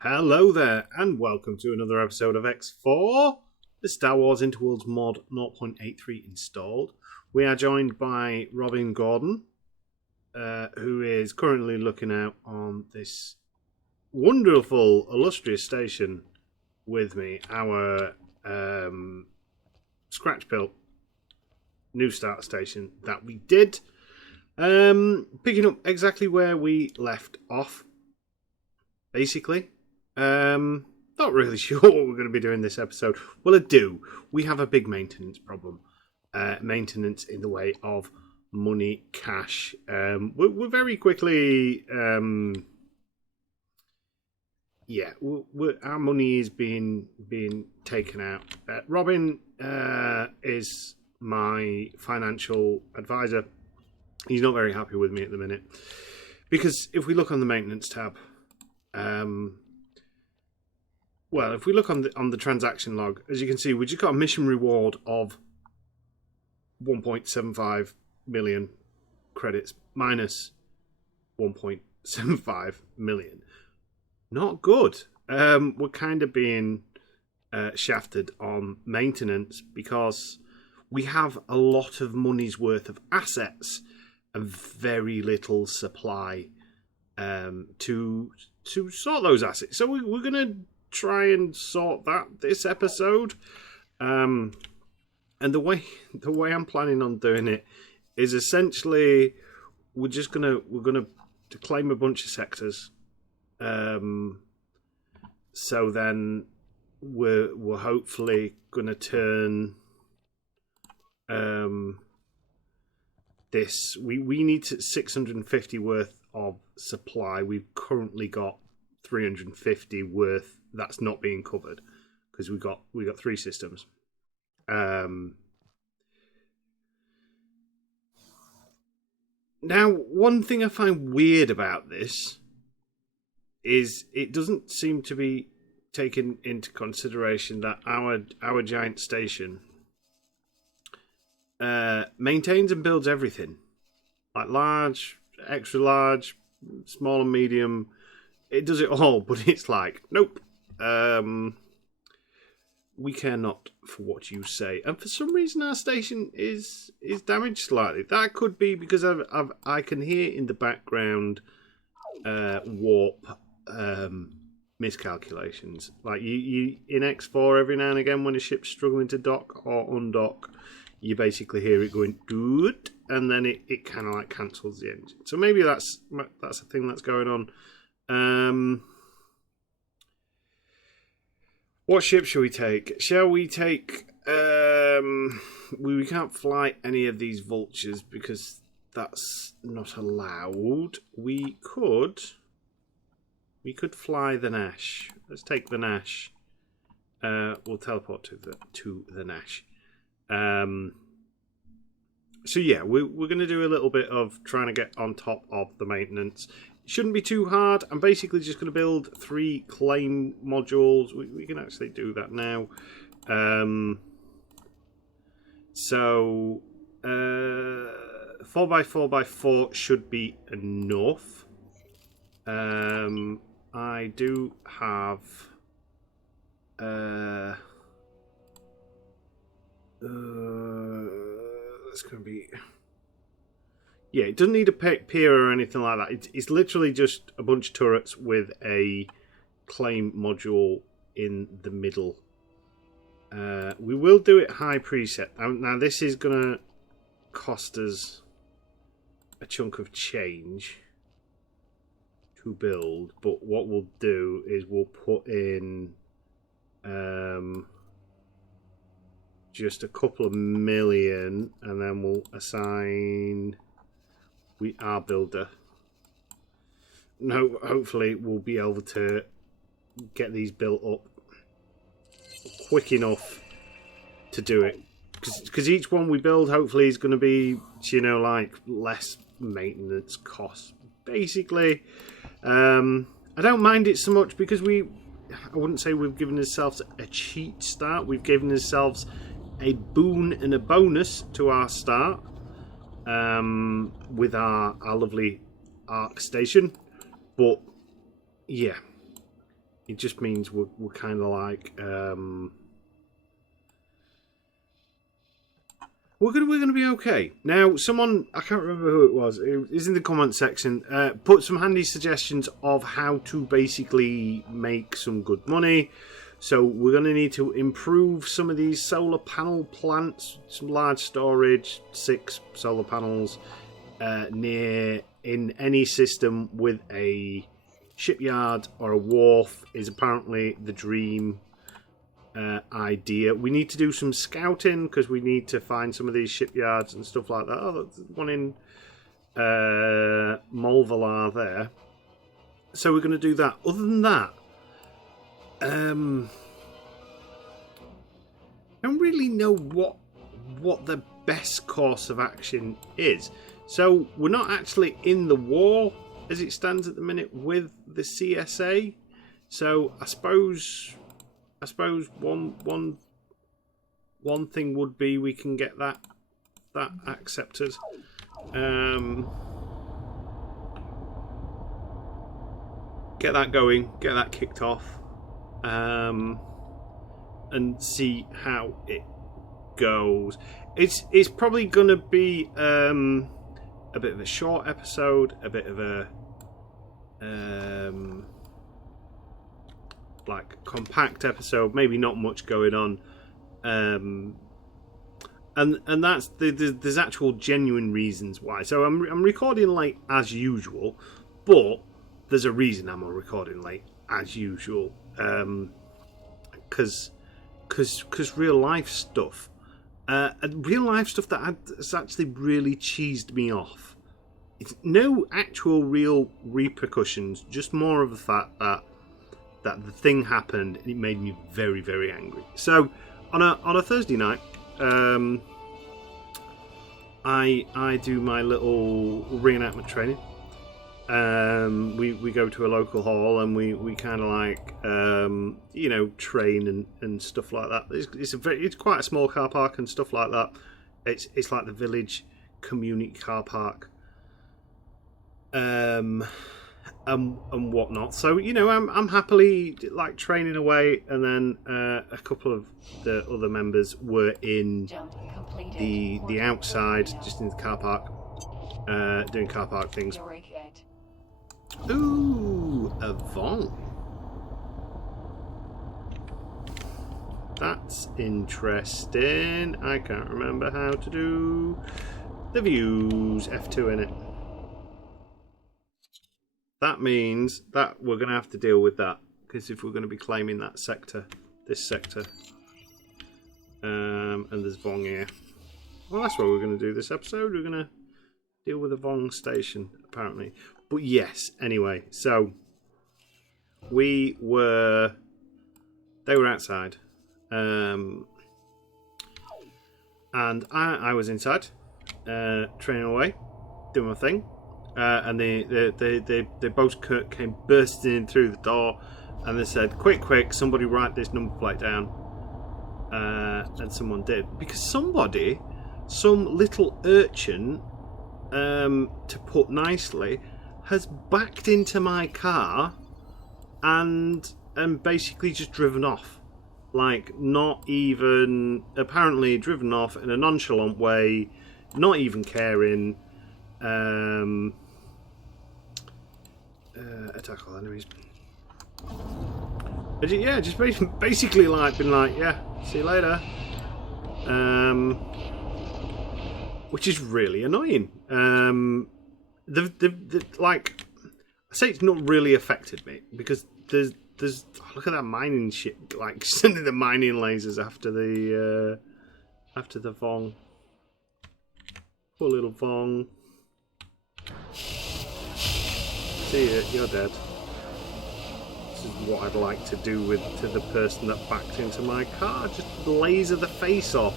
Hello there, and welcome to another episode of X4, the Star Wars Interworlds mod 0.83 installed. We are joined by Robin Gordon, who is currently looking out on this wonderful, illustrious station with me, our scratch-built new start station that we did. Picking up exactly where we left off, basically. Not really sure what we're going to be doing this episode. Well, I do. We have a big maintenance problem. Maintenance in the way of money, cash. We're very quickly... our money is being taken out. Robin is my financial advisor. He's not very happy with me at the minute. Because if we look on the maintenance tab... Well, if we look on the transaction log, as you can see, we just got a mission reward of 1.75 million credits minus 1.75 million. Not good. We're kind of being shafted on maintenance because we have a lot of money's worth of assets and very little supply to sort those assets. So we're going to try and sort that this episode, and the way I'm planning on doing it is essentially we're gonna claim a bunch of sectors, so then we're hopefully gonna turn this. We need 650 worth of supply. We've currently got 350 worth that's not being covered because we got 3 systems. Now, one thing I find weird about this is it doesn't seem to be taken into consideration that our giant station maintains and builds everything, like large, extra large, small and medium. It does it all, but it's like, nope. We care not for what you say. And for some reason our station is damaged slightly. That could be because I can hear in the background warp miscalculations. Like you in X4 every now and again when a ship's struggling to dock or undock, you basically hear it going good, and then it kind of like cancels the engine. So maybe that's a thing that's going on. What ship shall we take? Shall we take... we can't fly any of these vultures because that's not allowed. We could fly the Nash. Let's take the Nash. We'll teleport to the Nash. So yeah, we're going to do a little bit of trying to get on top of the maintenance. Shouldn't be too hard. I'm basically just going to build 3 claim modules. We can actually do that now. So 4x4x4 should be enough. I do have it's going to be... Yeah, it doesn't need a pier or anything like that. It's literally just a bunch of turrets with a claim module in the middle. We will do it high preset. Now this is going to cost us a chunk of change to build. But what we'll do is we'll put in just a couple of million, and then we'll assign... our builder. No, hopefully we'll be able to get these built up quick enough to do it. Because each one we build, hopefully, is going to be, like less maintenance costs. Basically, I don't mind it so much because I wouldn't say we've given ourselves a cheat start. We've given ourselves a boon and a bonus to our start. With our lovely ARC station, but yeah, It just means we're kind of like we're gonna be okay. Now, someone, I can't remember who it was in the comment section, put some handy suggestions of how to basically make some good money. So we're going to need to improve some of these solar panel plants, some large storage, 6 solar panels near in any system with a shipyard or a wharf is apparently the dream idea. We need to do some scouting because we need to find some of these shipyards and stuff like that. Oh, there's one in Molvalar there. So we're going to do that. Other than that, I don't really know what the best course of action is. So we're not actually in the war as it stands at the minute with the CSA. So I suppose one thing would be we can get that accepted. Get that going, get that kicked off. And see how it goes. It's probably gonna be a bit of a short episode, a bit of a like compact episode, maybe not much going on, and that's there's actual genuine reasons why. So I'm recording late as usual, but there's a reason I'm recording late as usual. Because real life stuff that has actually really cheesed me off. It's no actual real repercussions, just more of the fact that the thing happened and it made me very, very angry. So on a Thursday night, I do my little reenactment training. We go to a local hall and we kind of like train and stuff like that. It's quite a small car park and stuff like that. It's like the village community car park, and whatnot. So I'm happily like training away, and then a couple of the other members were in the outside, just in the car park, doing car park things. Ooh, a Vong. That's interesting. I can't remember how to do the views. F2 in it. That means that we're going to have to deal with that, because if we're going to be claiming that sector, this sector, and there's Vong here. Well, that's what we're going to do this episode. We're going to deal with the Vong station, apparently. But yes, anyway, so they were outside, and I was inside, training away, doing my thing, and they both came bursting in through the door, and they said, "Quick, somebody write this number plate down," and someone did, because some little urchin, to put nicely, has backed into my car and basically just driven off. Like, not even, apparently driven off in a nonchalant way, not even caring. Attack all enemies. But yeah, just basically like been like, yeah, see you later. Which is really annoying. Like, I say it's not really affected me, because there's look at that mining shit, like sending the mining lasers after the Vong. Poor little Vong. See ya, you're dead. This is what I'd like to do to the person that backed into my car, just laser the face off.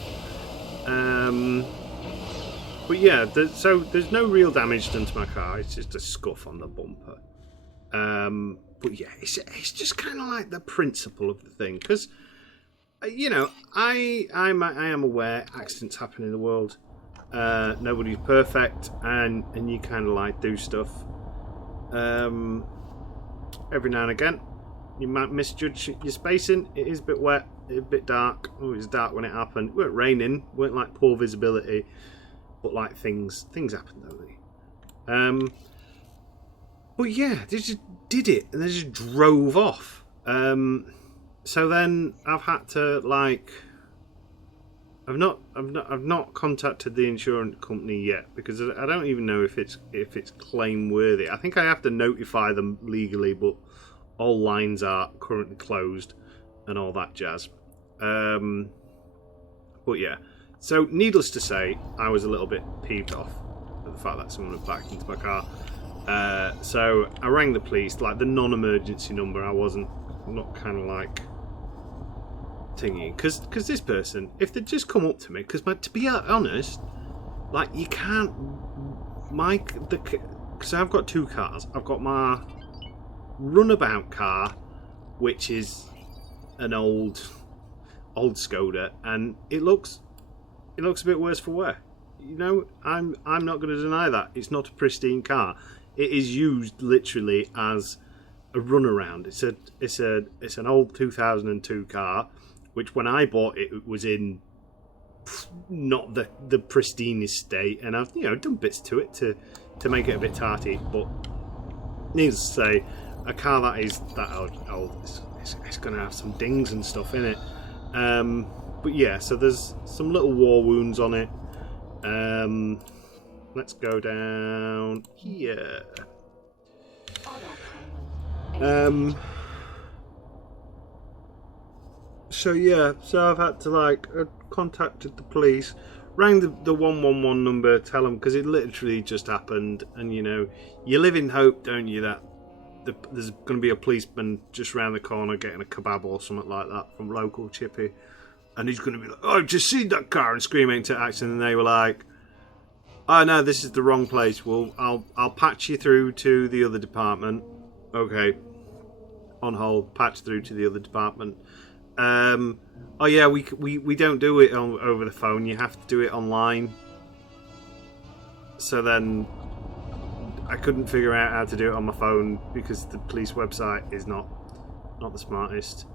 But yeah, so there's no real damage done to my car. It's just a scuff on the bumper. But yeah, it's just kind of like the principle of the thing, because I am aware accidents happen in the world. Nobody's perfect, and you kind of like do stuff every now and again. You might misjudge your spacing. It is a bit wet, it's a bit dark. Oh, it was dark when it happened. It weren't raining, it weren't like poor visibility, but like things happen, don't they? But yeah, they just did it and they just drove off. So then I've had to like, I've not contacted the insurance company yet because I don't even know if it's claim worthy. I think I have to notify them legally, but all lines are currently closed and all that jazz. But yeah, so needless to say, I was a little bit peeved off at the fact that someone had backed into my car. So I rang the police, like the non-emergency number. I wasn't not kind of like thingy because this person, if they'd just come up to me, because to be honest, like you can't, because I've got two cars. I've got my runabout car, which is an old Skoda, and it looks a bit worse for wear. You know, I'm not going to deny that it's not a pristine car. It is used literally as a runaround. It's an old 2002 car, which when I bought it, it was in not the pristinest state, and I've done bits to it to make it a bit tarty. But needless to say, a car that is that old, it's going to have some dings and stuff in it. But yeah, so there's some little war wounds on it. Let's go down here. So yeah, so I've had to contacted the police, rang the 111 number, tell them, because it literally just happened, and you live in hope, don't you, that there's going to be a policeman just round the corner getting a kebab or something like that from local chippy, and he's going to be like, oh, I've just seen that car, and screaming into action, and they were like, oh no, this is the wrong place. Well, I'll patch you through to the other department. Okay, on hold, patch through to the other department. Oh yeah, we don't do it over the phone. You have to do it online. So then I couldn't figure out how to do it on my phone because the police website is not the smartest.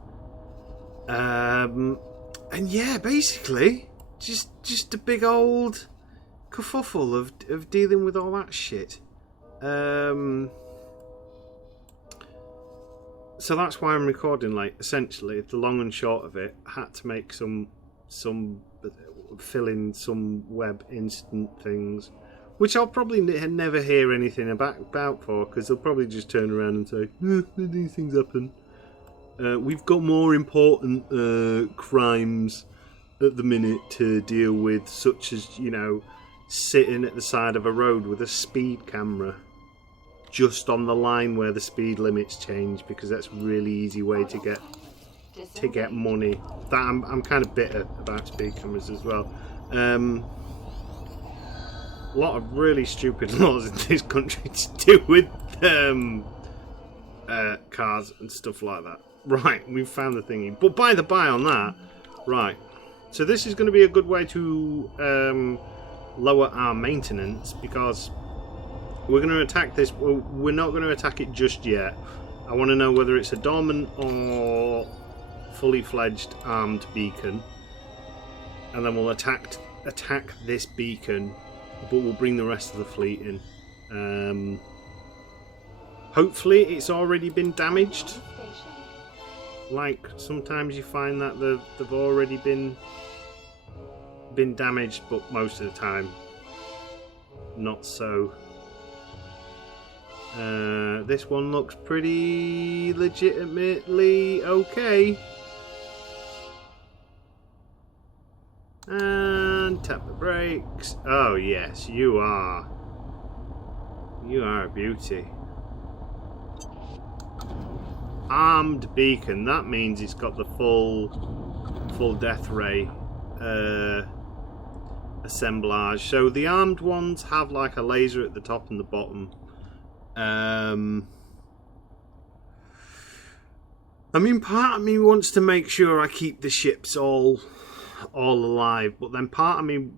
And yeah, basically just a big old kerfuffle of dealing with all that shit. So that's why I'm recording late. Essentially, the long and short of it, I had to make some fill in some web instant things, which I'll probably never hear anything about for, because they'll probably just turn around and say, these things happen. We've got more important crimes at the minute to deal with, such as, sitting at the side of a road with a speed camera just on the line where the speed limits change, because that's a really easy way to get money. That I'm kind of bitter about speed cameras as well. A lot of really stupid laws in this country to do with cars and stuff like that. Right, we've found the thingy. But by the by on that, right, so this is going to be a good way to lower our maintenance, because we're going to attack this. Well, we're not going to attack it just yet. I want to know whether it's a dormant or fully fledged armed beacon, and then we'll attack this beacon, but we'll bring the rest of the fleet in. Hopefully it's already been damaged. Like sometimes you find that they've already been damaged, but most of the time not so. This one looks pretty legitimately okay. And tap the brakes. Oh yes, you are a beauty. Armed beacon, that means it's got the full death ray assemblage. So the armed ones have like a laser at the top and the bottom. I mean, part of me wants to make sure I keep the ships all alive, but then part of me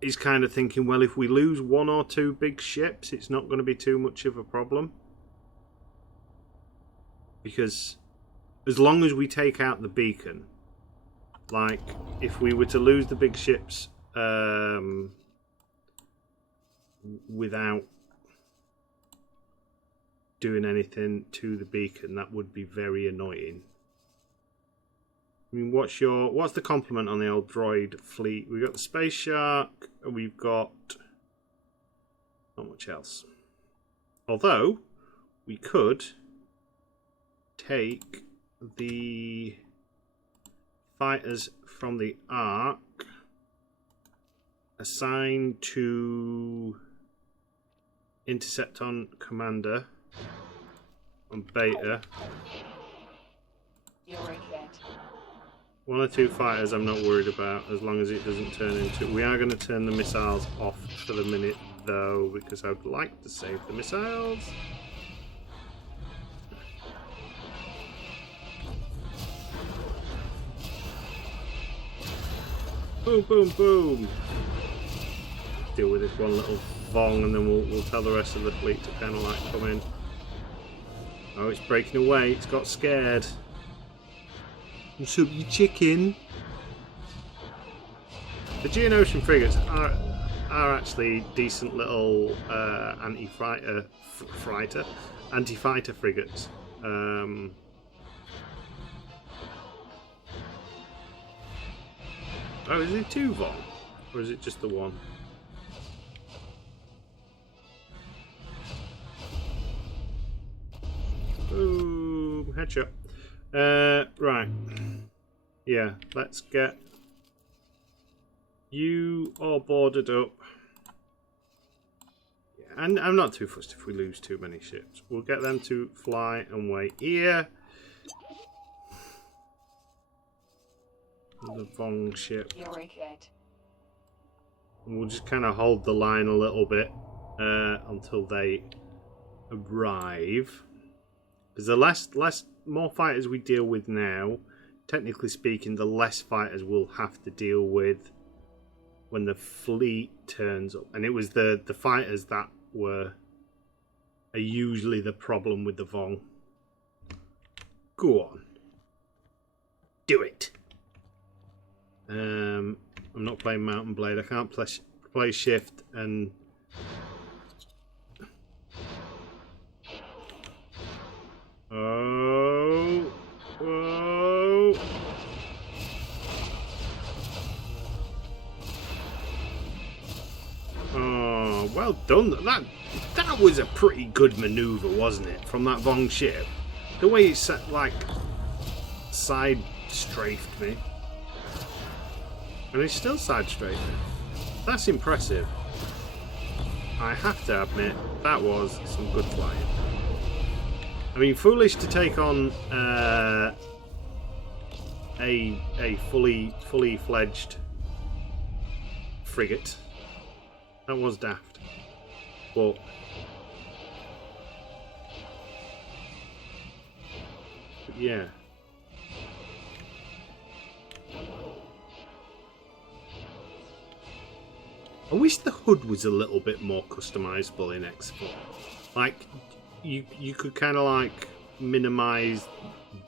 is kind of thinking, well, if we lose one or two big ships, it's not going to be too much of a problem. Because as long as we take out the beacon, like if we were to lose the big ships without doing anything to the beacon, that would be very annoying. I mean, what's the complement on the old droid fleet? We've got the Space Shark, and we've got not much else. Although we could take the fighters from the Ark, assigned to Interceptor Commander on Beta. One or two fighters I'm not worried about, as long as it doesn't turn into... We are going to turn the missiles off for the minute, though, because I'd like to save the missiles. Boom, boom, boom. Deal with this one little Vong, and then we'll tell the rest of the fleet to kind of like come in. Oh, it's breaking away. It's got scared. What's up, you chicken? The Geonosian frigates are actually decent little anti-fighter frigates. Oh, is it two Vong? Or is it just the one? Boom, headshot. Right. Yeah, let's get you all boarded up. Yeah, and I'm not too fussed if we lose too many ships. We'll get them to fly and wait here. The Vong ship. And we'll just kind of hold the line a little bit until they arrive. Because the more fighters we deal with now, technically speaking, the less fighters we'll have to deal with when the fleet turns up. And it was the fighters that are usually the problem with the Vong. Go on. Do it. I'm not playing Mountain Blade. I can't play Shift and... Oh. Whoa. Oh, well done. That was a pretty good maneuver, wasn't it? From that Vong ship. The way it like side strafed me. And it's still side strafed me. That's impressive. I have to admit, that was some good flying. I mean, foolish to take on a fully fledged frigate. That was daft. But yeah. I wish the hood was a little bit more customizable in X4. Like, you could kind of like minimize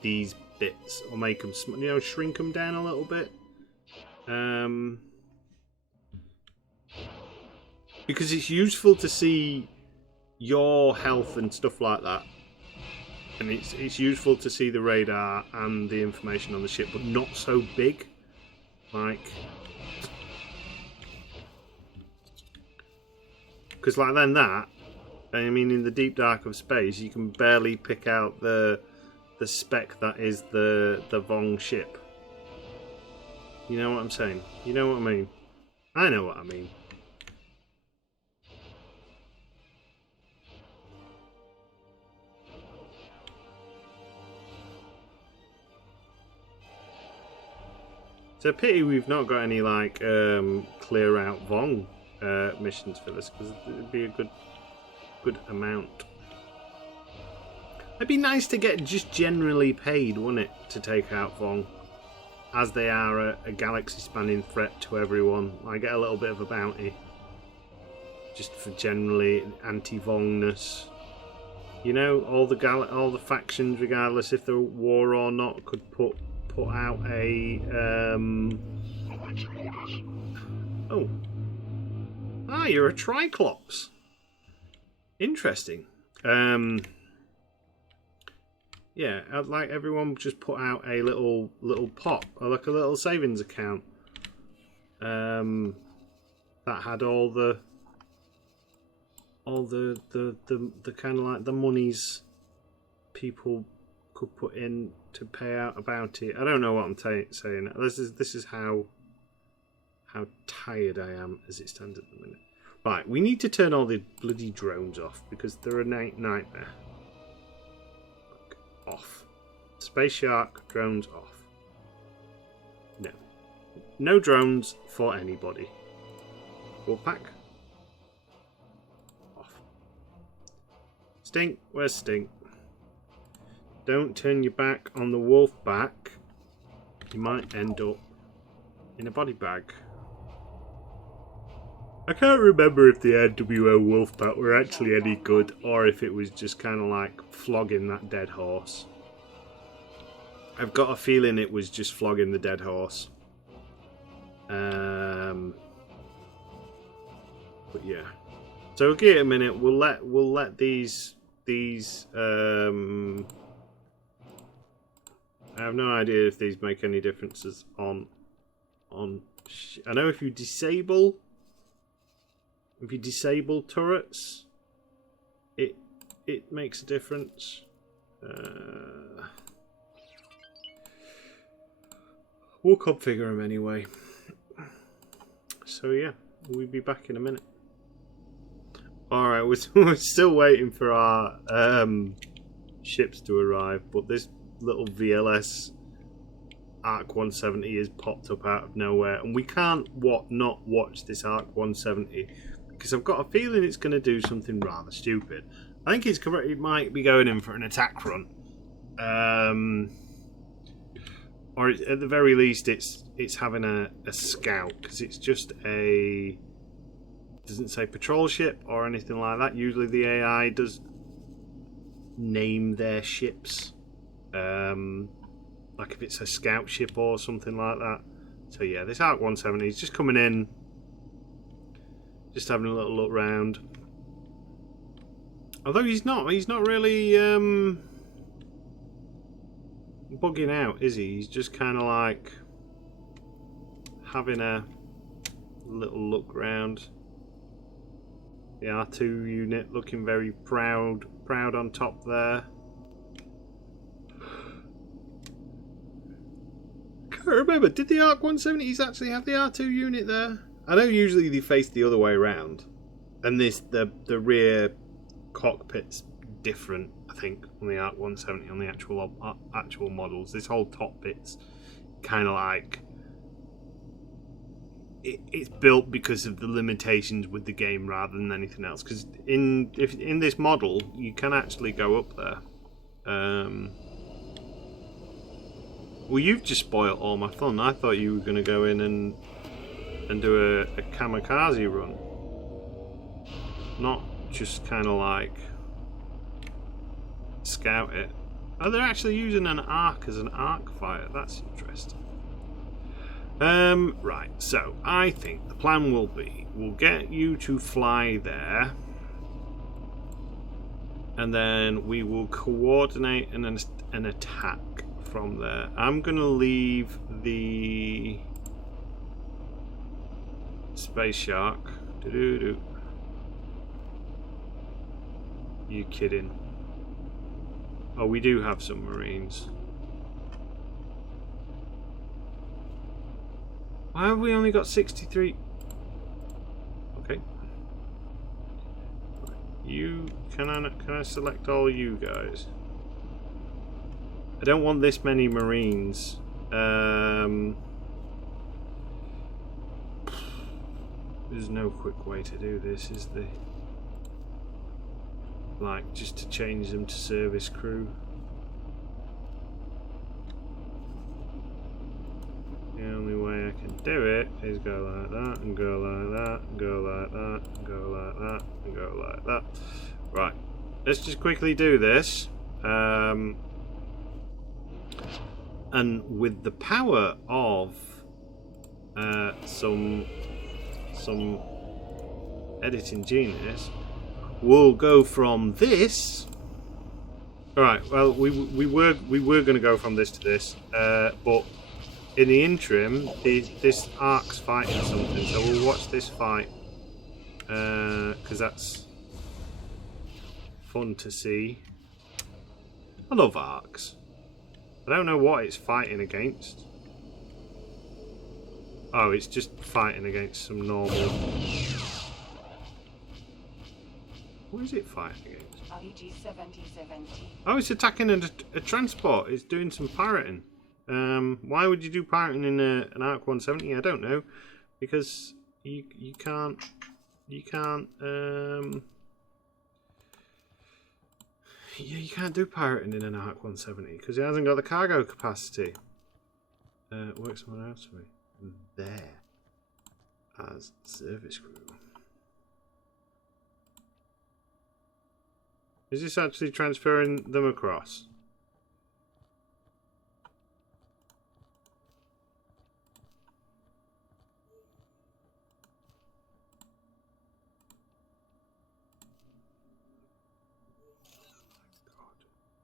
these bits or make them, shrink them down a little bit. Because it's useful to see your health and stuff like that. And it's useful to see the radar and the information on the ship, but not so big. Like... Because like then that, I mean, in the deep dark of space, you can barely pick out the spec that is the Vong ship. You know what I'm saying? You know what I mean? I know what I mean. It's a pity we've not got any like clear out Vong missions for this, because it'd be a good amount. It'd be nice to get just generally paid, wouldn't it, to take out Vong, as they are a galaxy-spanning threat to everyone. I get a little bit of a bounty just for generally anti-Vongness. You know, all the factions, regardless if they're at war or not, could put out a oh. Ah, you're a Triclops. Interesting. Yeah, I'd like everyone just put out a little pot, or like a little savings account. That had all the kind of like the monies people could put in to pay out a bounty. I don't know what I'm saying. This is how tired I am as it stands at the minute. Right, we need to turn all the bloody drones off because they're a nightmare. Look, off. Space Shark drones off. No drones for anybody. Wolfpack. Off. Stink, where's Stink? Don't turn your back on the Wolfpack. You might end up in a body bag. I can't remember if the NWO Wolfpack were actually any good or if it was just kind of like flogging that dead horse. I've got a feeling it was just flogging the dead horse. But yeah. So give it a minute. We'll let these I have no idea if these make any differences on. I know if you disable turrets, it makes a difference. We'll configure them anyway. So yeah, we'll be back in a minute. Alright, we're still waiting for our ships to arrive, but this little VLS Arc 170 has popped up out of nowhere, and we can't not watch this Arc 170 because I've got a feeling it's going to do something rather stupid. I think it's correct. It might be going in for an attack run, or at the very least, it's having a scout because it's just a. Doesn't say patrol ship or anything like that. Usually the AI does name their ships, like if it's a scout ship or something like that. So yeah, this Arc 170 is just coming in, just having a little look round. Although he's not really bugging out, is he? He's just kind of like having a little look round. The R2 unit looking very proud on top there. Can't remember, did the Arc 170s actually have the R2 unit there? I know usually they face the other way around, and the rear cockpit's different, I think, on the Arc 170 on the actual models. This whole top bit's kind of like it's built because of the limitations with the game rather than anything else. Because in this model, you can actually go up there. Well, you've just spoiled all my fun. I thought you were going to go in and do a kamikaze run, not just kind of like scout it. Oh, they're actually using an arc as an arc fire. That's interesting. Right, so I think the plan will be we'll get you to fly there, and then we will coordinate an attack from there. I'm gonna leave the Space Shark. You kidding? Oh, we do have some Marines. Why have we only got 63? Okay. You can I select all you guys? I don't want this many Marines. There's no quick way to do this, is there? Like just to change them to service crew. The only way I can do it is go like that, and go like that, and go like that, and go like that, and go like that. Right. let's just quickly do this. And with the power of some editing genius, we'll go from this. All right. Well, we were going to go from this to this, but in the interim, this arc's fighting something, so we'll watch this fight because that's fun to see. I love arcs. I don't know what it's fighting against. Oh, it's just fighting against some normal. What is it fighting against? Oh, it's attacking a transport. It's doing some pirating. Why would you do pirating in an Arc 170? I don't know, because you can't. Yeah, you can't do pirating in an Arc 170 because it hasn't got the cargo capacity. Work someone else for me. There, as service crew. Is this actually transferring them across?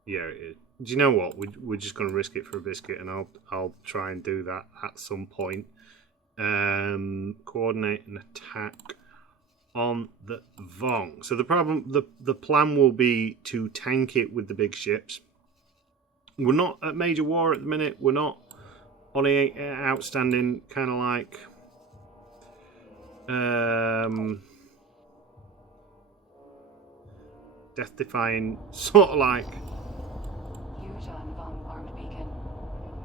Yeah, it is. Do you know what? We're just going to risk it for a biscuit, and I'll try and do that at some point. Coordinate an attack on the Vong. So the plan will be to tank it with the big ships. We're not at major war at the minute. We're not on a outstanding kind of like death-defying sort of like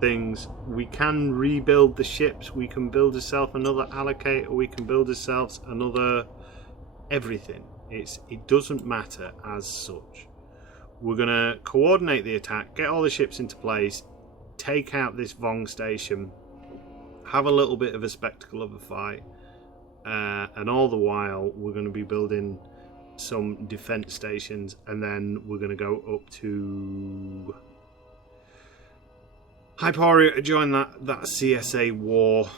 things. We can rebuild the ships. We can build ourselves another allocator. We can build ourselves another everything. It doesn't matter as such. We're gonna coordinate the attack, get all the ships into place, take out this Vong station, have a little bit of a spectacle of a fight, and all the while we're going to be building some defense stations, and then we're going to go up to Hyperia to join that CSA war.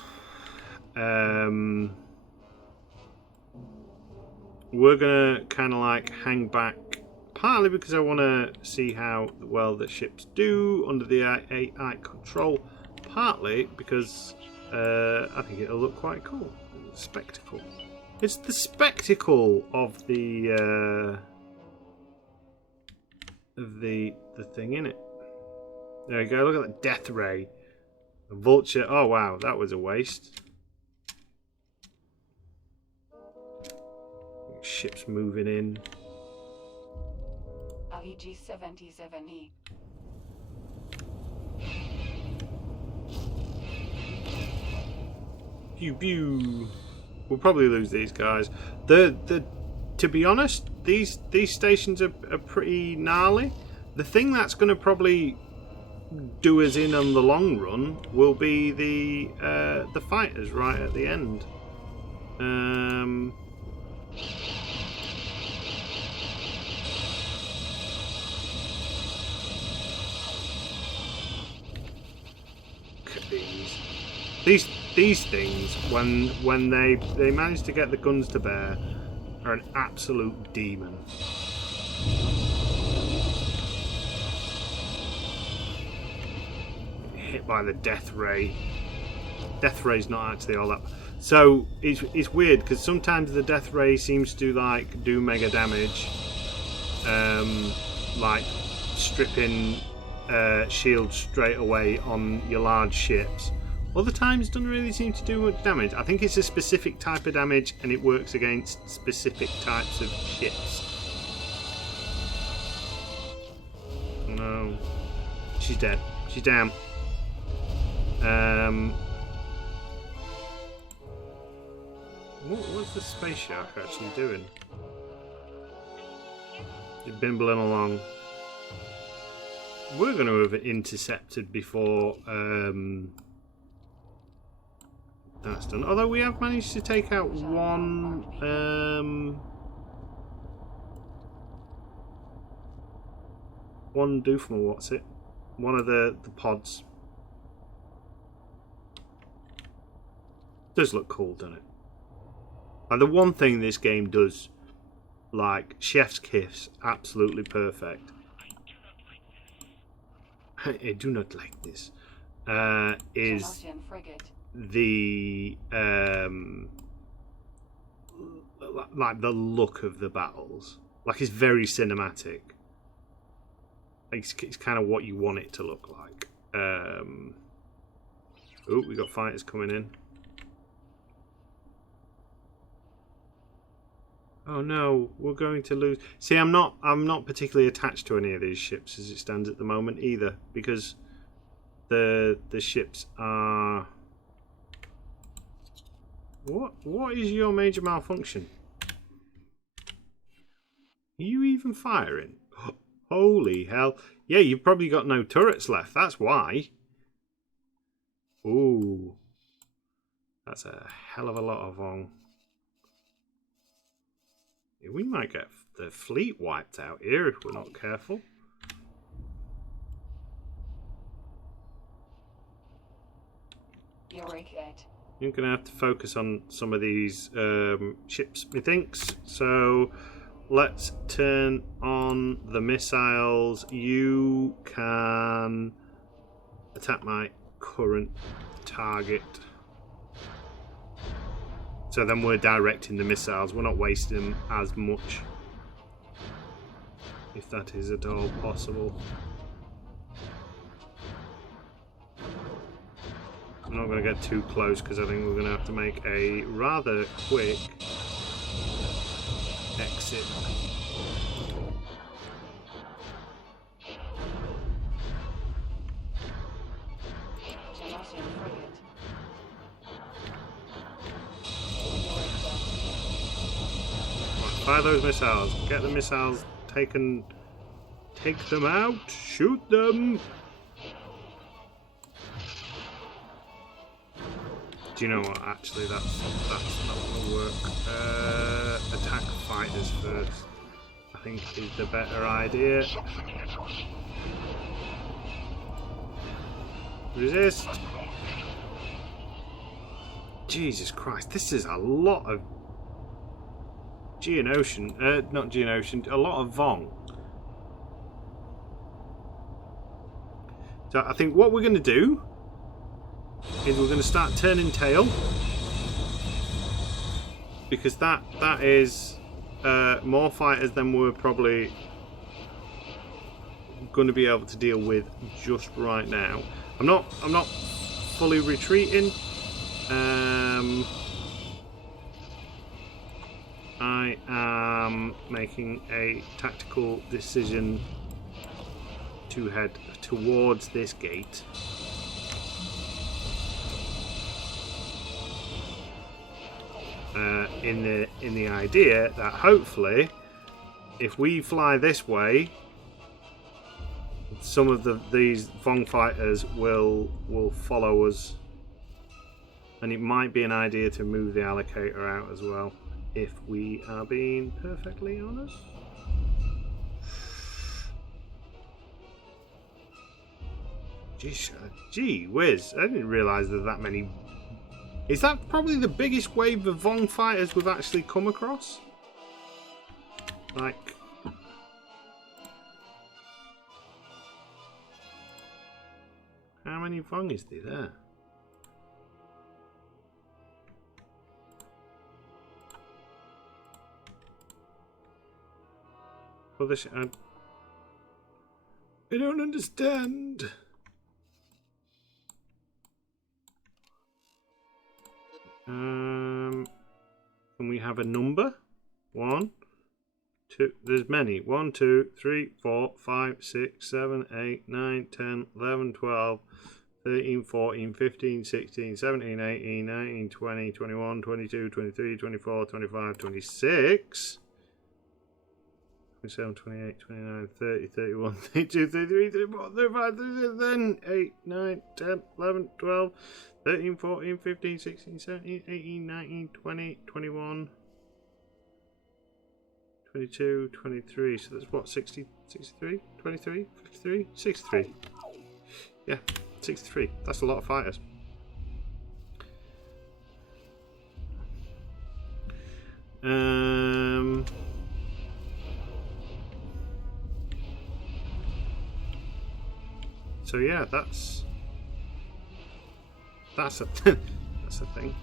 We're going to kind of like hang back, partly because I want to see how well the ships do under the AI control, partly because I think it'll look quite cool. Spectacle. It's the spectacle of the thing in it. There we go. Look at that death ray. The vulture. Oh wow, that was a waste. Ships moving in. ICG 77E. Pew pew. We'll probably lose these guys. To be honest, these stations are pretty gnarly. The thing that's going to probably do us in on the long run will be the fighters right at the end. These things, when they manage to get the guns to bear, are an absolute demon. Hit by the death ray. Death ray's not actually all that. So it's weird because sometimes the death ray seems to like do mega damage, like stripping shields straight away on your large ships. Other times it doesn't really seem to do much damage. I think it's a specific type of damage and it works against specific types of ships. No. She's dead. She's down. What's the space shark actually doing? It's bimbling along. We're going to have intercepted before that's done. Although we have managed to take out one one doofenmal, what's it? One of the pods. Does look cool, doesn't it? And the one thing this game does, like chef's kiss, absolutely perfect. I do not like this. Is the like the look of the battles. Like it's very cinematic. It's kind of what you want it to look like. Oh, we got fighters coming in. Oh no, we're going to lose. See, I'm not particularly attached to any of these ships as it stands at the moment either, because the ships are. What is your major malfunction? Are you even firing? Holy hell! Yeah, you've probably got no turrets left. That's why. Ooh, that's a hell of a lot of Vong. We might get the fleet wiped out here if we're not careful. You're going to have to focus on some of these ships, methinks. So let's turn on the missiles. You can attack my current target. So then we're directing the missiles. We're not wasting them as much. If that is at all possible. I'm not going to get too close because I think we're going to have to make a rather quick exit. Fire those missiles. Get the missiles taken. Take them out. Shoot them. Do you know what? Actually, that's not going to work. Attack fighters first, I think, is the better idea. Resist. Jesus Christ, this is a lot of Geonosian, not Geonosian, a lot of Vong. So I think what we're going to do is we're going to start turning tail, because that is more fighters than we're probably going to be able to deal with just right now. I'm not fully retreating. I am making a tactical decision to head towards this gate. In the idea that hopefully, if we fly this way, some of these Vong fighters will follow us, and it might be an idea to move the allocator out as well, if we are being perfectly honest. Gee whiz, I didn't realise there's that many. Is that probably the biggest wave of Vong fighters we've actually come across? Like, how many Vong is there? Well, this I don't understand. Can we have a number? 1, 2. There's many. 1, 2, 3, 4, 5, 6, 7, 8, 9, 10, 11, 12, 13, 14, 15, 16, 17, 18, 19, 20, 21, 22, 23, 24, 25, 26. 27, 28, 29, 30, 31, 32, 33, 34, 35, 36, then 8, 9, 10, 11, 12, 13, 14, 15, 16, 17, 18, 19, 20, 21, 22, 23. So that's what, 60, 63, 23, 53, 63. Yeah, 63. That's a lot of fighters. So yeah, that's a that's a thing.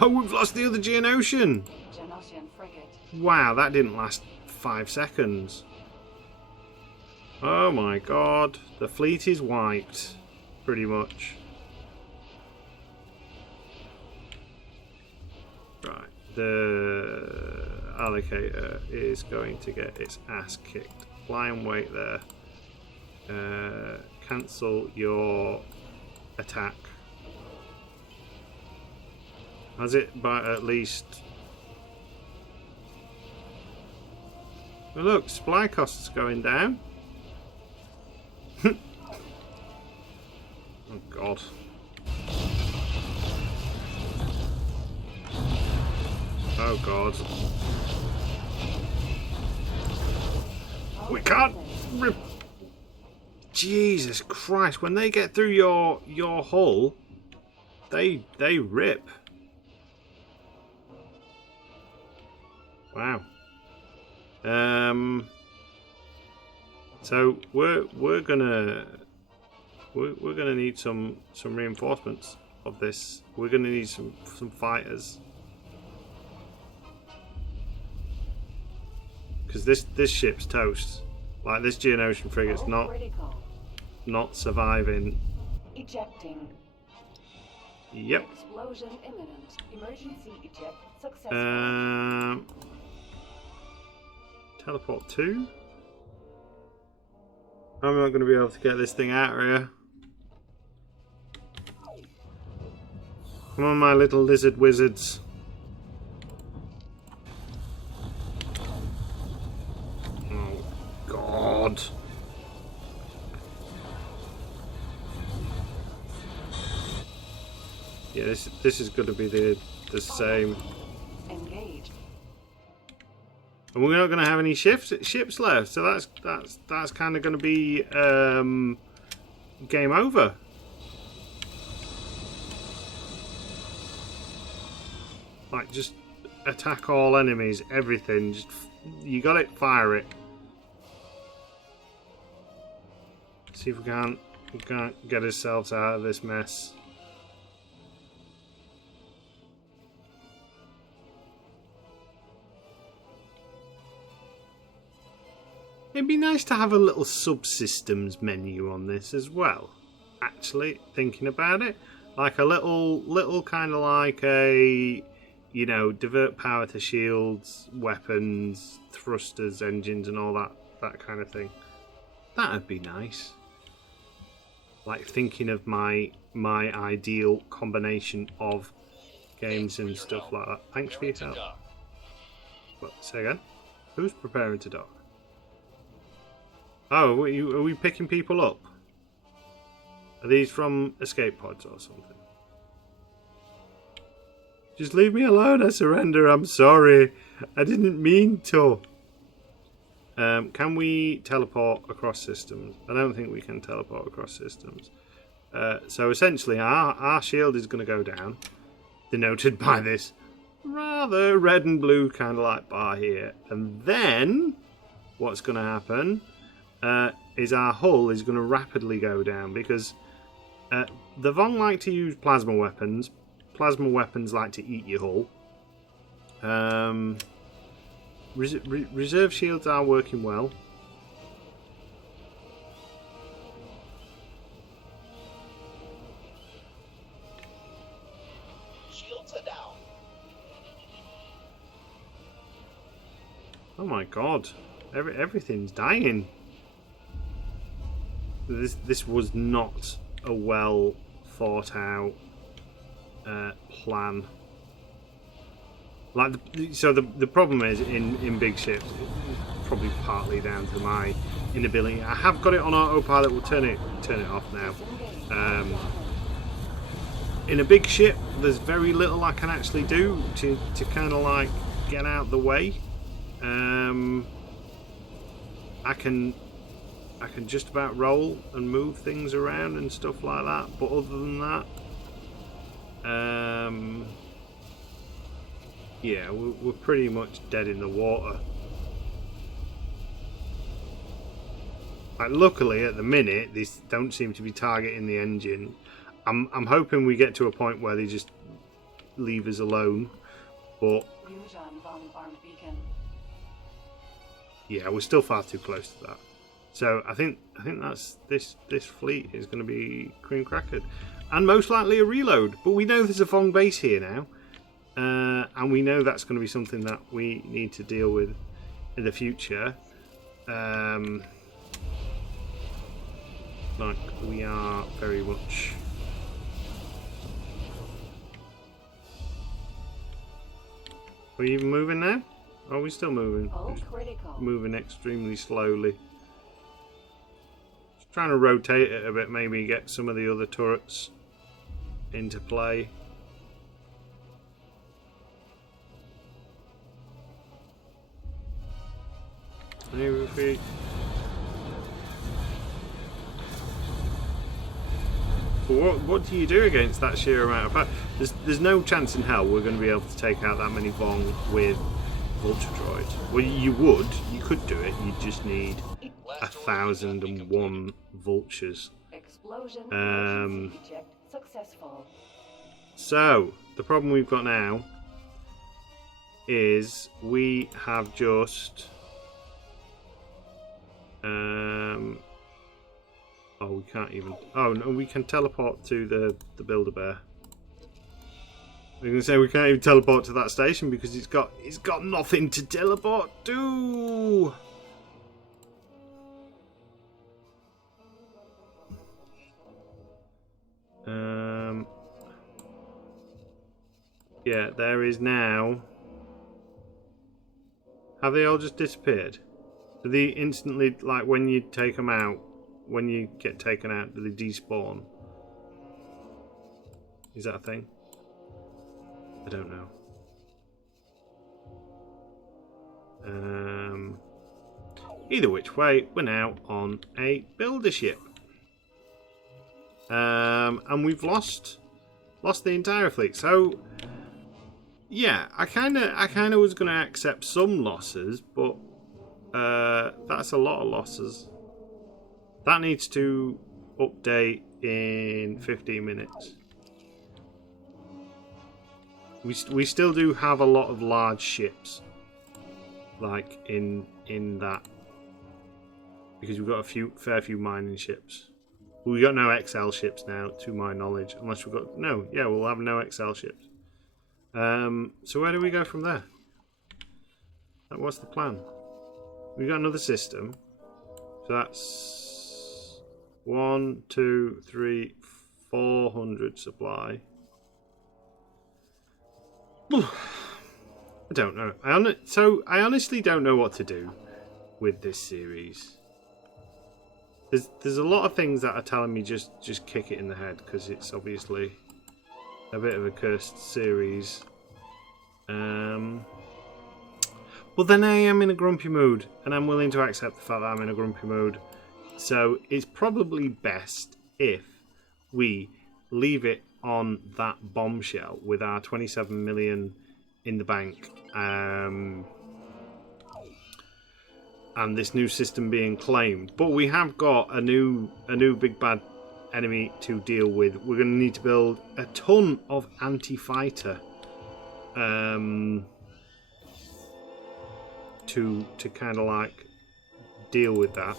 Oh, we've lost the other Geonosian. Genosian frigate. Wow, that didn't last 5 seconds. Oh my god, the fleet is wiped, pretty much. Right, the allocator is going to get its ass kicked. Fly and wait there. Cancel your attack. Has it by at least... Oh, look, supply costs going down. Oh god. Oh god. We can't rip. Jesus Christ, when they get through your hull, they rip. Wow. So we're gonna need some reinforcements of this. We're gonna need some fighters. Because this ship's toast. Like, this Geonosian frigate's not surviving. Ejecting. Yep. Explosion imminent. Emergency eject successful. Teleport 2. I'm not going to be able to get this thing out of here. Come on, my little lizard wizards. Oh, God. Yeah, this is going to be the same. Engage. And we're not going to have any ships left, so that's kind of going to be game over. Like, just attack all enemies, everything. Just, you got it, fire it. See if we can't get ourselves out of this mess. It'd be nice to have a little subsystems menu on this as well. Actually, thinking about it, like a little kind of like a, you know, divert power to shields, weapons, thrusters, engines, and all that kind of thing. That'd be nice. Like thinking of my ideal combination of games and stuff like that. Thanks for your help. What? Say again? Who's preparing to dock? Oh, are we picking people up? Are these from escape pods or something? Just leave me alone, I surrender, I'm sorry. I didn't mean to. Can we teleport across systems? I don't think we can teleport across systems. So essentially our shield is going to go down, denoted by this rather red and blue kind of like bar here. And then what's going to happen is our hull is going to rapidly go down, because the Vong like to use plasma weapons. Plasma weapons like to eat your hull. Reserve shields are working well. Shields are down. Oh my god, everything's dying. This was not a well thought out plan. Like, so the problem is in big ships, probably partly down to my inability. I have got it on autopilot. We'll turn it off now. In a big ship, there's very little I can actually do to kind of like get out the way. I can I can just about roll and move things around and stuff like that. But other than that, yeah, we're pretty much dead in the water. Like, luckily, at the minute, these don't seem to be targeting the engine. I'm hoping we get to a point where they just leave us alone. But yeah, we're still far too close to that. So I think that's this fleet is going to be cream crackered, and most likely a reload. But we know there's a Vong base here now, and we know that's going to be something that we need to deal with in the future. Like, we are very much. Are we even moving now? Are we still moving? Moving extremely slowly. Just trying to rotate it a bit, maybe get some of the other turrets into play. Maybe if we... What do you do against that sheer amount of power? There's no chance in hell we're going to be able to take out that many Vong with Vulture Droids. Well, you could do it. You just need 1,001 vultures. So the problem we've got now is we have just oh, we can't even. Oh no, we can teleport to the Build-A-Bear. We can say we can't even teleport to that station because it's got nothing to teleport to. Yeah, there is now. Have they all just disappeared? Do they instantly, like when you take them out? When you get taken out, do they despawn? Is that a thing? I don't know. Either which way, we're now on a builder ship. And we've lost the entire fleet. So yeah, I kinda was gonna accept some losses, but that's a lot of losses. That needs to update in 15 minutes. We still do have a lot of large ships, like in that, because we've got a fair few mining ships. We got no XL ships now, to my knowledge, unless we've got we'll have no XL ships. So where do we go from there? What's the plan? We got another system, so that's 1, 2, 3, 400 supply. I don't know. I honestly don't know what to do with this series. There's a lot of things that are telling me just kick it in the head, because it's obviously a bit of a cursed series. Well, then I am in a grumpy mood, and I'm willing to accept the fact that I'm in a grumpy mood. So it's probably best if we leave it on that bombshell with our 27 million in the bank, and this new system being claimed. But we have got a new big bad enemy to deal with. We're going to need to build a ton of anti-fighter to kind of like deal with that.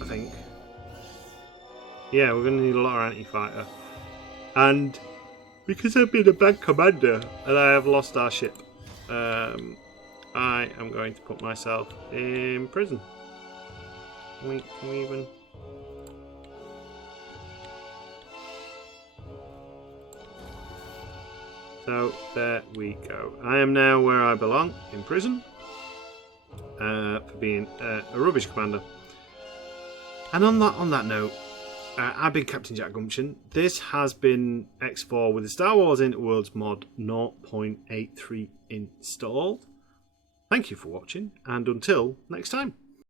I think. Yeah, we're going to need a lot of anti-fighter. And because I've been a bad commander and I have lost our ship, I am going to put myself in prison. Can we even... So, there we go. I am now where I belong, in prison, for being a rubbish commander. And on that note, I've been Captain Jack Gumption. This has been X4 with the Star Wars Interworlds mod 0.83 installed. Thank you for watching, and until next time.